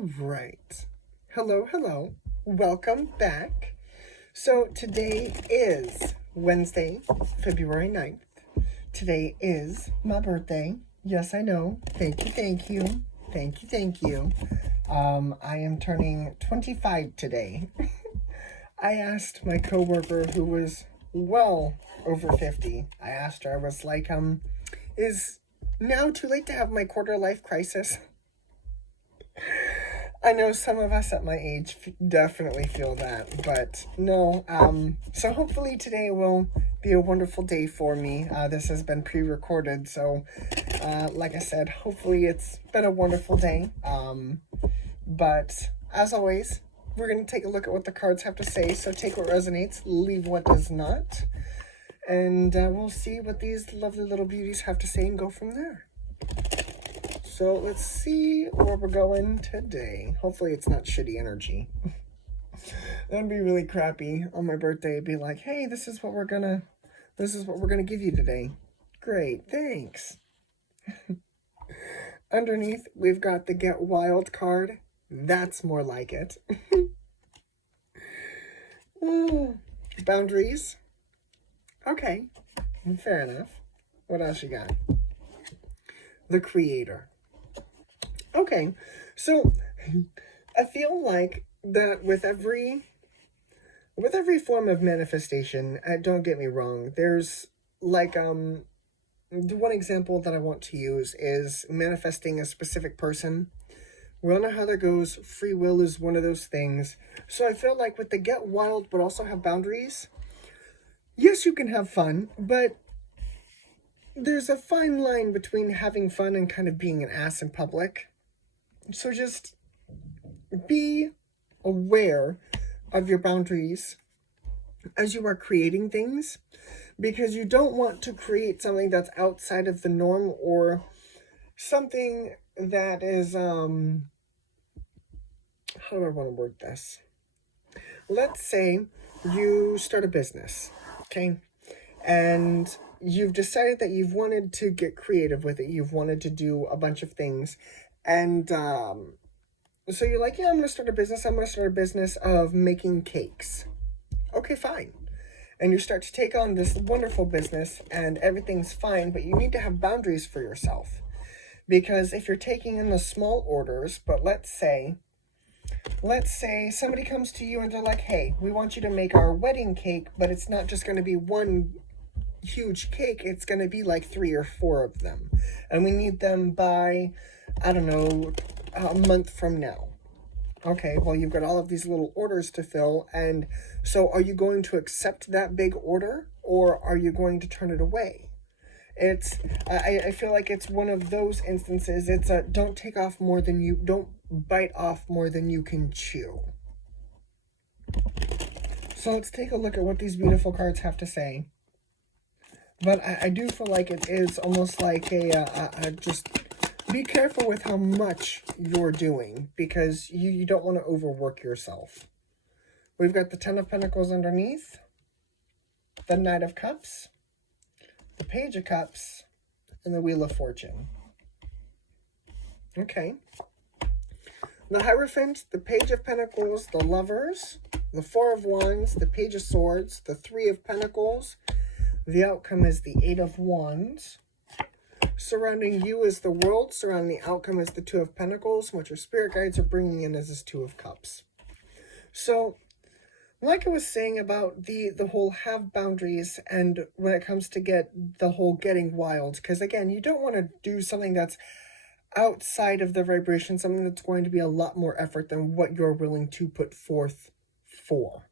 All right. Hello, hello. Welcome back. So today is Wednesday, February 9th. Today is my birthday. Yes, I know. Thank you, thank you. Thank you, thank you. I am turning 25 today. I asked my coworker who was well over 50. I asked her, I was like, is now too late to have my quarter life crisis? I know some of us at my age definitely feel that, but no. So hopefully today will be a wonderful day for me. This has been pre-recorded, so like I said, hopefully it's been a wonderful day. But as always, we're going to take a look at what the cards have to say. So take what resonates, leave what does not, and we'll see what these lovely little beauties have to say and go from there. So let's see where we're going today. Hopefully it's not shitty energy. That'd be really crappy on my birthday. It'd be like, hey, this is what we're gonna give you today. Great, thanks. Underneath, we've got the Get Wild card. That's more like it. Boundaries. Okay, fair enough. What else you got? The Creator. Okay, so I feel like that with every form of manifestation, don't get me wrong, there's like the one example that I want to use is manifesting a specific person. We all know how that goes. Free will is one of those things. So I feel like with the Get Wild but also have boundaries, yes, you can have fun, but there's a fine line between having fun and kind of being an ass in public. So just be aware of your boundaries as you are creating things, because you don't want to create something that's outside of the norm or something that is, how do I want to word this? Let's say you start a business, okay? And you've decided that you've wanted to get creative with it. You've wanted to do a bunch of things. And so you're like, yeah, I'm going to start a business. I'm going to start a business of making cakes. Okay, fine. And you start to take on this wonderful business and everything's fine, but you need to have boundaries for yourself. Because if you're taking in the small orders, but let's say somebody comes to you and they're like, hey, we want you to make our wedding cake, but it's not just going to be one huge cake. It's going to be like 3 or 4 of them. And we need them by, I don't know, a month from now. Okay, well, you've got all of these little orders to fill, and so are you going to accept that big order, or are you going to turn it away? I feel like it's one of those instances. It's a don't bite off more than you can chew. So let's take a look at what these beautiful cards have to say. But I do feel like it is almost like just be careful with how much you're doing, because you don't want to overwork yourself. We've got the Ten of Pentacles underneath, the Knight of Cups, the Page of Cups, and the Wheel of Fortune. Okay. The Hierophant, the Page of Pentacles, the Lovers, the Four of Wands, the Page of Swords, the Three of Pentacles. The outcome is the Eight of Wands. Surrounding you is the World. Surrounding the outcome is the Two of Pentacles. What your spirit guides are bringing in is this Two of Cups. So, like I was saying about the whole have boundaries, and when it comes to get the whole getting wild, because again, you don't want to do something that's outside of the vibration, something that's going to be a lot more effort than what you're willing to put forth for.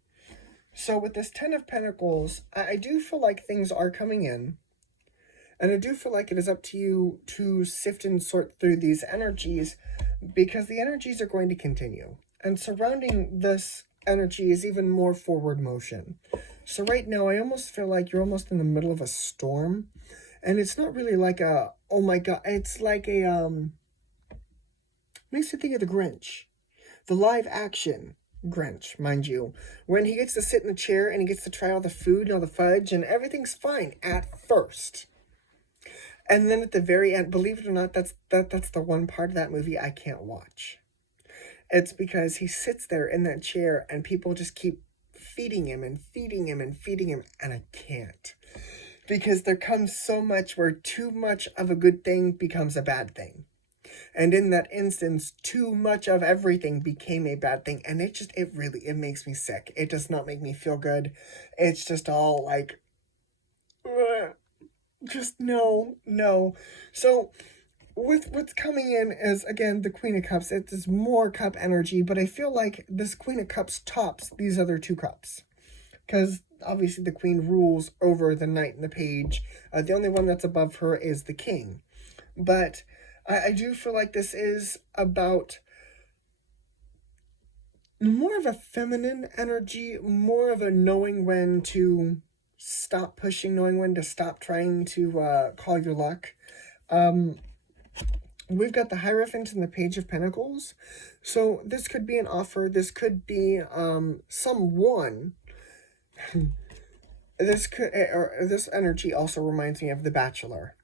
So with this Ten of Pentacles, I do feel like things are coming in. And I do feel like it is up to you to sift and sort through these energies, because the energies are going to continue. And surrounding this energy is even more forward motion. So right now, I almost feel like you're almost in the middle of a storm. And it's not really like a, oh my God, it's like a, makes you think of the Grinch. The live action Grinch, mind you. When he gets to sit in the chair and he gets to try all the food and all the fudge and everything's fine at first. And then at the very end, believe it or not, that's the one part of that movie I can't watch. It's because he sits there in that chair and people just keep feeding him and feeding him and feeding him, and I can't. Because there comes so much where too much of a good thing becomes a bad thing. And in that instance, too much of everything became a bad thing. And it really makes me sick. It does not make me feel good. It's just all like, just no. So with what's coming in is, again, the Queen of Cups. It is more cup energy, but I feel like this Queen of Cups tops these other two cups. Because obviously the Queen rules over the Knight and the Page. The only one that's above her is the King. But I do feel like this is about more of a feminine energy, more of a knowing when to stop pushing, knowing when to stop trying to call your luck. We've got the Hierophant and the Page of Pentacles. So this could be an offer. This could be someone. This energy also reminds me of The Bachelor.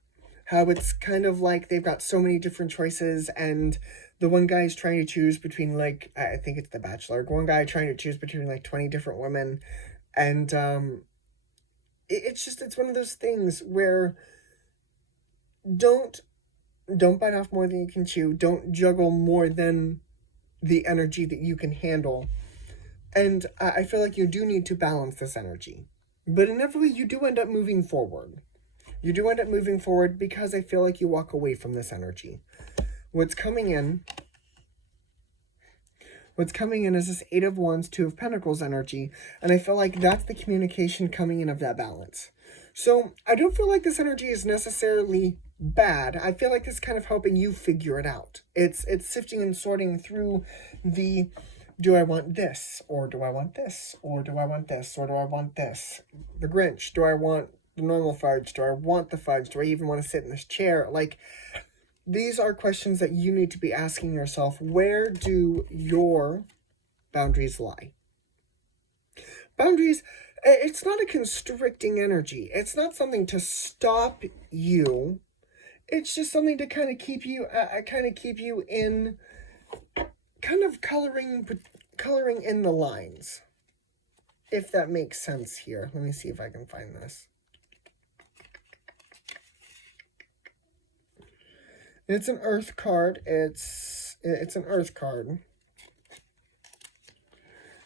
How it's kind of like they've got so many different choices, and the one guy is trying to choose between, like, I think it's The Bachelor. One guy trying to choose between like 20 different women, and it's one of those things where don't bite off more than you can chew. Don't juggle more than the energy that you can handle. And I feel like you do need to balance this energy. But inevitably, you do end up moving forward. You do end up moving forward because I feel like you walk away from this energy. What's coming in is this Eight of Wands, Two of Pentacles energy. And I feel like that's the communication coming in of that balance. So I don't feel like this energy is necessarily bad. I feel like it's kind of helping you figure it out. It's sifting and sorting through the, do I want this? Or do I want this? Or do I want this? Or do I want this? The Grinch. Do I want the normal fudge? Do I want the fudge? Do I even want to sit in this chair? Like, these are questions that you need to be asking yourself. Where do your boundaries lie? Boundaries, it's not a constricting energy. It's not something to stop you. It's just something to kind of keep you in, kind of coloring in the lines. If that makes sense here. Let me see if I can find this. It's an Earth card. It's an Earth card.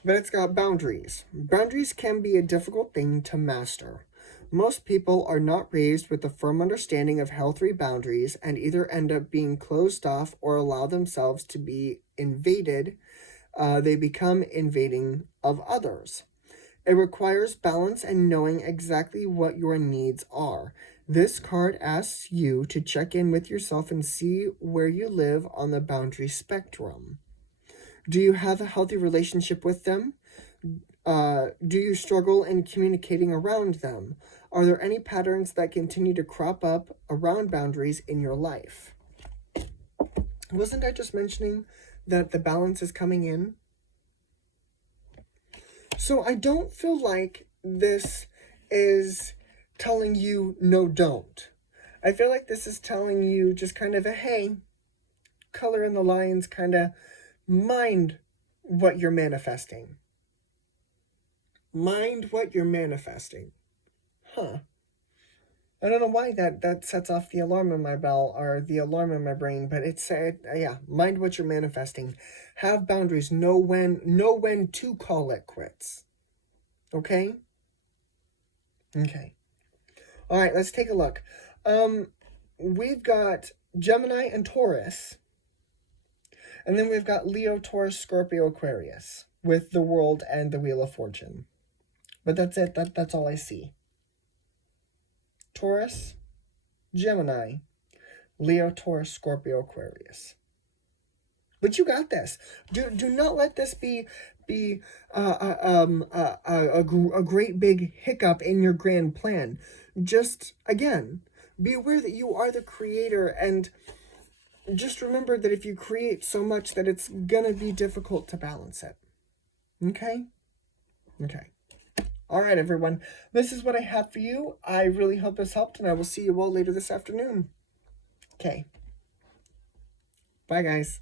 But it's got boundaries. Boundaries can be a difficult thing to master. Most people are not raised with a firm understanding of healthy boundaries and either end up being closed off or allow themselves to be invaded. They become invading of others. It requires balance and knowing exactly what your needs are. This card asks you to check in with yourself and see where you live on the boundary spectrum. Do you have a healthy relationship with them? Do you struggle in communicating around them? Are there any patterns that continue to crop up around boundaries in your life? Wasn't I just mentioning that the balance is coming in? So I don't feel like this is telling you no, don't. I feel like this is telling you just kind of a, hey, color in the lines, kind of mind what you're manifesting. Mind what you're manifesting. Huh. I don't know why that sets off the alarm in my bell or the alarm in my brain, but it's yeah, mind what you're manifesting. Have boundaries. Know when to call it quits. Okay? Okay. All right, let's take a look. We've got Gemini and Taurus. And then we've got Leo, Taurus, Scorpio, Aquarius with the World and the Wheel of Fortune. But that's it. That's all I see. Taurus, Gemini, Leo, Taurus, Scorpio, Aquarius. But you got this. Do not let this be a great big hiccup in your grand plan. Just, again, be aware that you are the creator, and just remember that if you create so much that it's gonna be difficult to balance it. Okay? Okay. All right, everyone. This is what I have for you. I really hope this helped, and I will see you all later this afternoon. Okay. Bye, guys.